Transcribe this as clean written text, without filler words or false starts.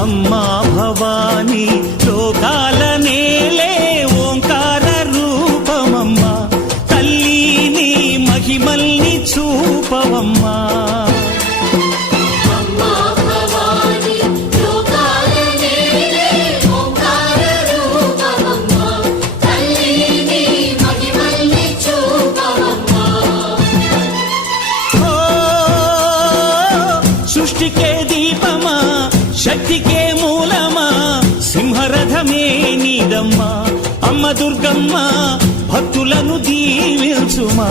అమ్మా భవానీ లోకాల నేలే ఓంకార రూపమమ్మా, తల్లి నీ మహిమల్ని చూపవమ్మా. సృష్టికే దీపమా, శక్తికే మూలమా, సింహరథమే నీదమ్మా. అమ్మ దుర్గమ్మ భక్తులను దీవించుమా.